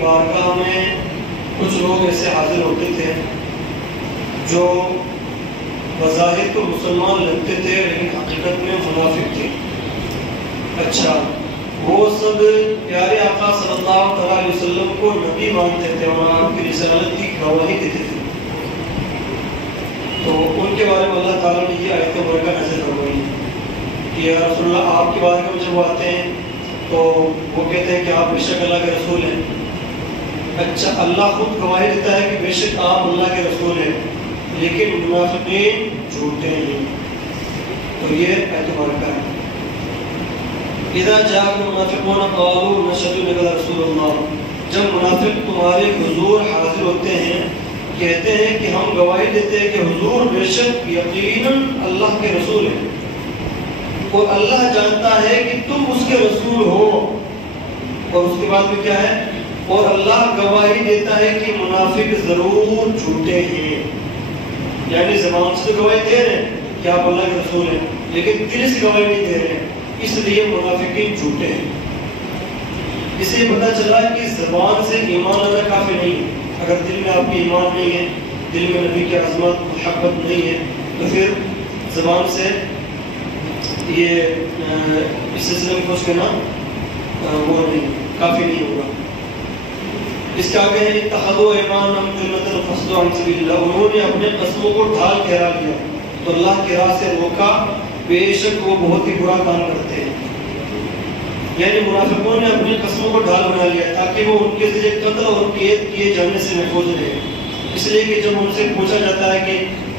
بارگاہ میں کچھ لوگ ایسے حاضر ہوتے تھے جو بظاہر تو مسلمان لگتے تھے لیکن حقیقت میں منافق تھے. اچھا، وہ سب پیارے آقا صلی اللہ علیہ وسلم کو نبی مانتے تھے اور آپ کی رسالت کی گواہی دیتے تھے. تو ان کے بارے میں اللہ تعالیٰ نے یہ آیت مبارکہ نازل فرمائی کہ یا رسول اللہ، آپ کے بارے میں جب وہ آتے ہیں تو وہ کہتے ہیں کہ آپ بے شک اللہ کے رسول ہیں. اچھا، اللہ خود گواہی دیتا ہے کہ بے شک آپ اللہ کے رسول ہیں، لیکن منافقین جھوٹے ہیں. تو یہ آیت مبارکہ ہے. اذا جاءكم المنافقون قالوا نشهد انك رسول اللہ. جب منافق تمہارے حضور حاضر ہوتے ہیں کہتے ہیں کہ ہم گواہی دیتے ہیں کہ حضور بے شک یقیناً اللہ کے رسول ہیں، اور اللہ جانتا ہے کہ تم اس کے رسول ہو. اور اس کے بعد میں کیا ہے؟ اور اللہ گواہی دیتا ہے کہ منافق ضرور جھوٹے ہیں. یعنی زبان سے گواہی دے رہے ہیں کہ آپ اللہ کے رسول ہیں، لیکن دل سے گواہی نہیں دے رہے ہیں، اس لیے منافقین جھوٹے ہیں. اس سے پتہ چلا کہ زبان سے ایمان لانا کافی نہیں ہے. اگر دل میں آپ کی ایمان نہیں ہے، دل میں نبی کی عظمت محبت نہیں ہے، تو پھر زبان سے یہ اس سلسلے میں کچھ کہنا وہ نہیں، کافی نہیں ہوگا. اس کے آگے ہے اتخذوا ایمانهم جنة فصدوا عن سبیل اللہ. انہوں نے اپنے قسموں کو ڈھال کے ہرا لیا تو اللہ کی راہ سے روکا، بے شک وہ بہت ہی برا کام کرتے ہیں. یعنی منافقوں نے اپنی قسموں کو ڈھال بنا لیا تاکہ وہ ان کے ذریعے قتل اور قید کیے جانے سے محفوظ رہے. اس لیے کہ جب ان سے پوچھا جاتا ہے کہ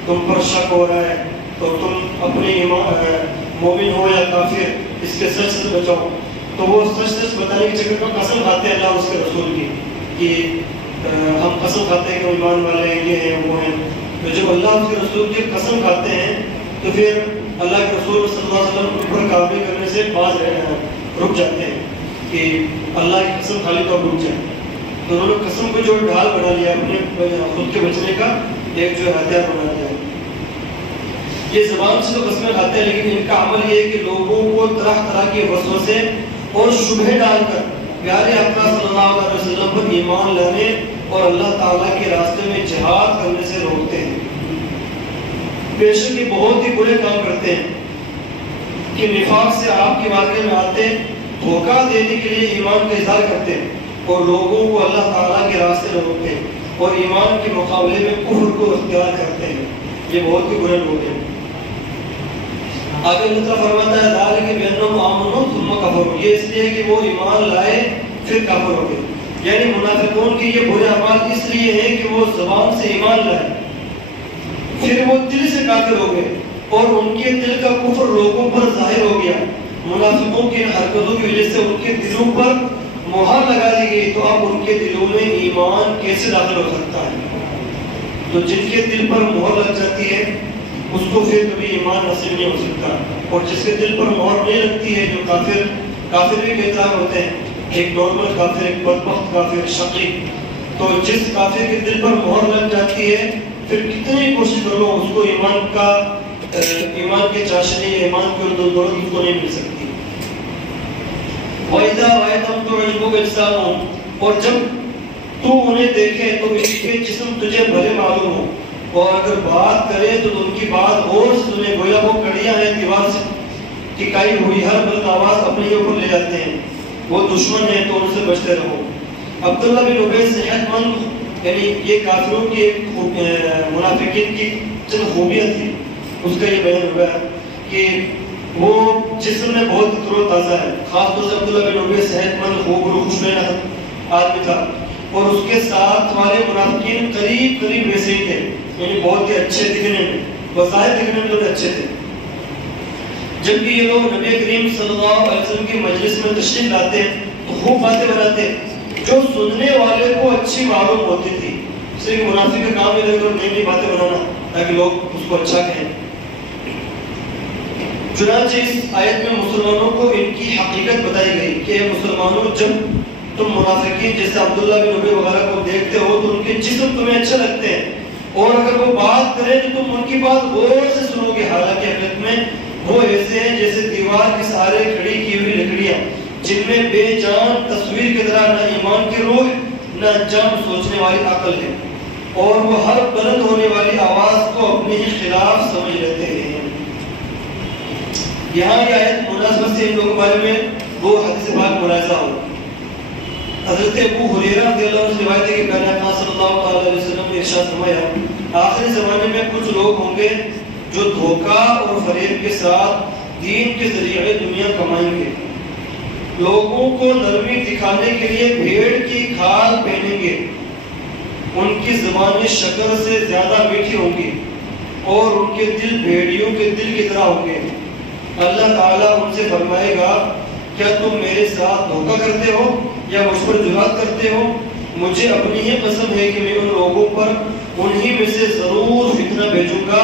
تم پر شک ہو رہا ہے تو تم اپنے مومن ہو یا کافر، اس کے سچ سے بچاؤ، تو وہ سچ سچ بتانے کی جگہ پر قسم کھاتے ہیں اللہ اور اس کے رسول کی کہ ہم قسم کھاتے ہیں کہ ایمان والے یہ ہیں وہ ہیں. تو جب اللہ اور اس کے رسول کی قسم کھاتے ہیں تو پھر اللہ کے رسول صلی اللہ علیہ وسلم پر کارروائی کرنے سے باز رک جاتے ہیں کہ اللہ کی قسم کھا لی تو اب رک جائیں. تو انہوں نے قسم کو جو ڈھال بنا لیا اپنے خود کے بچنے کا ایک جو ہتھیار بنا لیا. یہ زبان سے تو قسمیں کھاتے ہیں لیکن ان کا عمل یہ ہے کہ لوگوں کو طرح طرح کے وسوسے اور شبہے ڈال کر پیارے آقا صلی اللہ علیہ وسلم پر ایمان لانے اور اللہ تعالیٰ کے راستے میں جہاد کرنے سے روکتے ہیں. بے شک یہ بہت ہی برے کام کرتے ہیں کہ نفاق سے آپ کے واقعے میں آتے، دھوکہ دینے کے لیے ایمان کا اظہار کرتے ہیں اور لوگوں کو اللہ تعالیٰ کے راستے میں روکتے ہیں اور ایمان کے مقابلے میں کفر کو اختیار کرتے ہیں. یہ بہت ہی برے لوگ ہیں. آگے اللہ تعالیٰ فرماتا ہے ذالک بأنہم آمنوا ثم کفروا. یہ اس لیے کہ وہ ایمان لائے پھر کافر ہو گئے. یعنی منافقون کے یہ برے اعمال اس لیے ہیں کہ وہ زبان سے ایمان لائے پھر وہ دل سے کافر ہو گئے اور ان کے دل کا کفر لوگوں پر ظاہر ہو گیا. منافقوں کی حرکتوں کی وجہ سے ان کے دلوں پر مہر لگا دی گئی، تو اب ان کے دلوں میں ایمان کیسے داخل ہو سکتا ہے؟ تو جن کے دل پر مہر لگ جاتی ہے اس کو پھر کبھی ایمان نصیب نہیں ہو سکتا. اور جس کے دل پر مہر نہیں لگتی ہے، جو کافر بھی کئی طرح ہوتے ہیں، ایک نارمل کافر، ایک بدبخت کافر، شقی. تو جس کافر کے دل پر مہر لگ جاتی ہے پھر کتنی کوشش کر لو اس کو ایمان کے چاشنی، ایمان کی دولت اس کو نہیں مل سکتی. وَإِذَا رَأَيْتَهُمْ تُعْجِبُكَ أَجْسَامُهُمْ. اور جب تو انہیں دیکھے تو ان کے جسم تجھے بھلے معلوم ہو، اور اگر بات کرے تو ان کی بات اور سنے، گویا وہ کڑیاں ہیں دیوار سے ٹکائی ہوئی، ہر بلند آواز اپنے اوپر لے جاتے ہیں. وہ دشمن ہیں تو ان سے بچتے رہو. عبداللہ بن ابی صحت مند، یعنی یہ کافروں کی ایک منافقین کی چند خوبیاں تھی، اس کا یہ بیان ہوا ہے کہ وہ جسم میں بہت تر و تازہ ہے. خاص طور سے عبداللہ بن ابی صحت مند، خوب خوشبین آدمی تھا، اور اس کے ساتھ والے منافقین قریب ویسے ہی تھے، یعنی بہت ہی اچھے دکھنے میں، بظاہر دکھنے میں بہت اچھے تھے. جبکہ یہ لوگ نبی کریم صلی اللہ علیہ وسلم کی مجلس میں تشریف لاتے تو خوب باتیں بناتے جو سننے والے کو اچھی معلوم ہوتی تھی. اس لیے منافق کا کام ہے نئی باتیں بنانا تاکہ لوگ اس کو اچھا کہیں. چنانچہ اس آیت میں مسلمانوں کو ان کی حقیقت بتائی گئی کہ مسلمانوں، جب تم منافقین جیسے عبداللہ بن ابی وغیرہ کو دیکھتے ہو تو ان کے جسم تمہیں اچھے لگتے ہیں، اور اگر وہ بات کریں تو تم ان کی بات غور سے سنو گے، حالانکہ حقیقت میں وہ ایسے ہیں جیسے دیوار کے سہارے کھڑی کی ہوئی لکڑیاں، جن میں بے جان تصویر کی طرح نہ ایمان کی روح اپنا انجام سوچنے والی عقل ہے، اور وہ ہر بلند ہونے والی آواز کو اپنے ہی خلاف سمجھ لیتے ہیں۔ یہاں یہ آیت مناسبت سے ان لوگوں کے بارے میں وہ حدیث پاک ملاحظہ ہو۔ حضرت ابو ہریرہ رضی اللہ عنہ سے روایت ہے کہ پیارے آقا صلی اللہ علیہ وسلم نے ارشاد فرمایا، آخری زمانے میں کچھ لوگ ہوں گے جو دھوکہ اور فریب کے ساتھ دین کے ذریعے دنیا کمائیں گے، لوگوں کو نرمی دکھانے کے لیے بھیڑ کی کھال پہنیں گے، ان کی زبانیں شکر سے زیادہ میٹھی ہوں گی اور ان کے دل بھیڑیوں کے دل کی طرح ہوں گے۔ اللہ تعالیٰ ان سے فرمائے گا، کیا تم میرے ساتھ دھوکہ کرتے ہو یا مجھ پر جرات کرتے ہو؟ مجھے اپنی ہی قسم ہے کہ میں ان لوگوں پر انہی میں سے ضرور فتنہ بھیجوں گا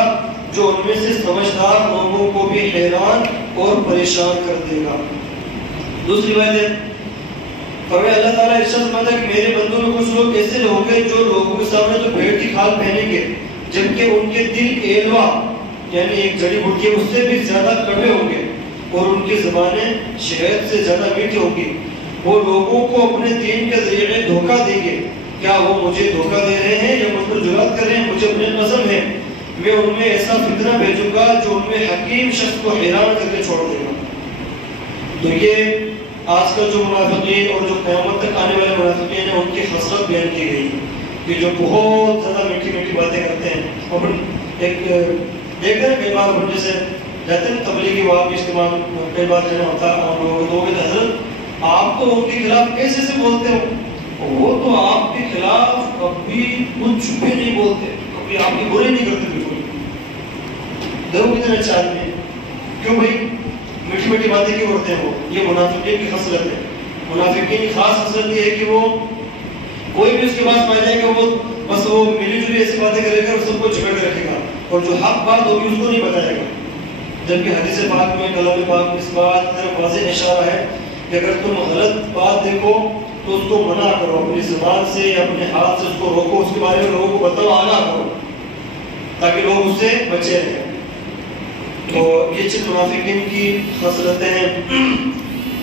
جو ان میں سے سمجھدار لوگوں کو بھی حیران اور پریشان کر دے گا۔ دوسری بات ہے، فرمایا اللہ تعالیٰ ارشاد فرماتا ہے کہ میرے بندوں میں کچھ لوگ ایسے ہوں گے جو لوگوں کے سامنے تو بھیڑ کی کھال پہنیں گے، جبکہ ان کے دل ایلوا یعنی ایک جڑی بوٹی ہے اس سے بھی زیادہ کڑوے ہوں گے، اور ان کی زبانیں شہد سے زیادہ میٹھی ہوں گی۔ وہ لوگوں کو اپنے دین کے ذریعے دھوکہ دیں گے۔ کیا وہ مجھے دھوکہ دے رہے ہیں یا مجھ پر جرات کر رہے ہیں؟ مجھے اپنے قسم ہے میں ان میں ایسا فتنہ بھیجوں گا جو ان میں حکیم شخص کو حیران کر کے چھوڑ دے گا۔ تو یہ آج کل جو منافقین اور جو قیامت تک آنے والے منافقین ہیں ان کی خصلت بیان کی گئی کہ جو بہت زیادہ میٹھی میٹھی باتیں کرتے ہیں۔ اور ایک دیکھتے ہیں کئی بار جیسے جاتے ہیں تبلیغی وہاں بھی اجتماع کئی بار جو ہوتا ہے ہم لوگوں کو کہ حضرت آپ تو ان کے خلاف کیسے سے بولتے ہو؟ وہ تو آپ کے خلاف کبھی کچھ بھی نہیں بولتے، کبھی آپ کی برائی نہیں کرتے بالکل۔ دیکھو کتنے اچھے آدمی ہیں، کیوں بھائی میٹھی میٹھی باتیں کیوں کرتے ہیں؟ وہ یہ منافقین کی خصلت ہے۔ منافقین کی خاص خصلت یہ ہے کہ وہ کوئی بھی اس کے پاس پا جائے گا وہ بس وہ ملی جلی ایسی باتیں کرے گا اور سب کو چھپے کے رکھے گا، اور جو حق بات ہوگی اس کو نہیں بتائے گا۔ جبکہ حدیث پاک میں کلام پاک میں اس بات کی طرف واضح اشارہ ہے کہ اگر تم غلط بات دیکھو تو اس کو منع کرو، اپنی زبان سے یا اپنے ہاتھ سے اس کو روکو، اس کے بارے میں لوگوں کو بتاؤ، آگاہ کرو تاکہ لوگ اس سے بچے رہیں۔ تو یہ چیز منافقین کی خصلتیں ہیں،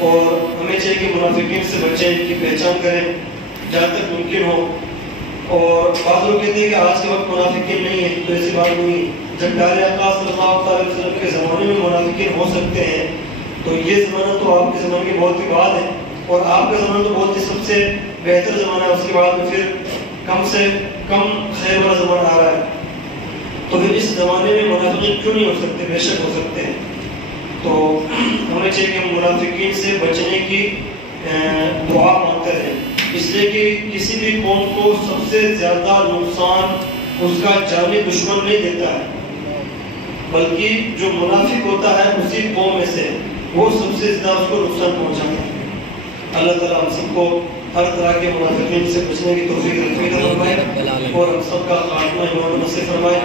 اور ہمیں چاہیے کہ منافقین سے بچیں، ان کی پہچان کریں جہاں تک ممکن ہو۔ اور بعض لوگ کہتے ہیں کہ آج کے وقت منافقین نہیں ہیں، تو ایسی بات نہیں۔ جب پیارے آقا صلی اللہ علیہ وسلم کے زمانے میں منافقین ہو سکتے ہیں تو یہ زمانہ تو آپ کے زمانے کی بہت ہی بعد ہے، اور آپ کا زمانہ تو بہت ہی سب سے بہتر زمانہ ہے، اس کے بعد میں پھر کم سے کم خیر والا زمانہ آ رہا ہے۔ تو پھر اس زمانے میں منافقین کیوں نہیں ہو سکتے؟ بے شک ہو سکتے ہیں۔ تو ہمیں چاہیے کہ ہم منافقین سے بچنے کی دعا مانگتے رہیں، اس لیے کہ کسی بھی قوم کو سب سے زیادہ نقصان اس کا جانی دشمن نہیں دیتا ہے، بلکہ جو منافق ہوتا ہے اسی قوم میں سے وہ سب سے زیادہ اس کو نقصان پہنچاتا ہے۔ اللہ تعالیٰ ہم سب کو ہر طرح کے منافقین سے بچنے کی توفیق فرمائے اور ہم سب کا خاتمہ ایمان نصیب فرمائے۔